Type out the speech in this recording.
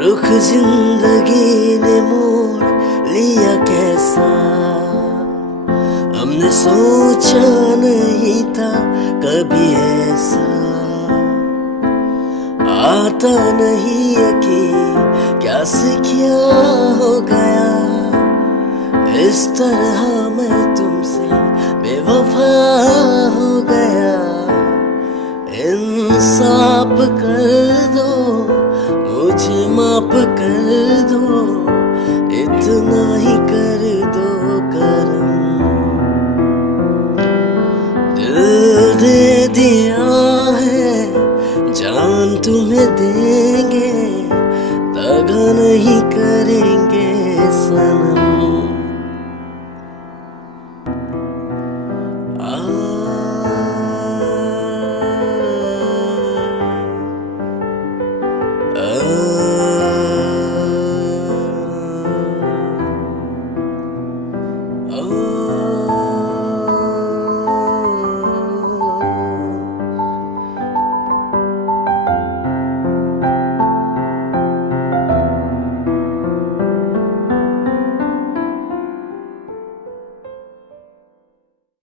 रुख जिंदगी ने मोड़ लिया कैसा, हमने सोचा नहीं था कभी ऐसा। आता नहीं यकीन क्या से क्या हो गया, इस तरह मैं तुमसे बेवफा हो गया। इंसाफ कर दो, मुझे माफ कर दो, इतना ही कर दो करम। दिल दे दिया है, जान तुम्हें देंगे, दगा नहीं करेंगे सनम। Oh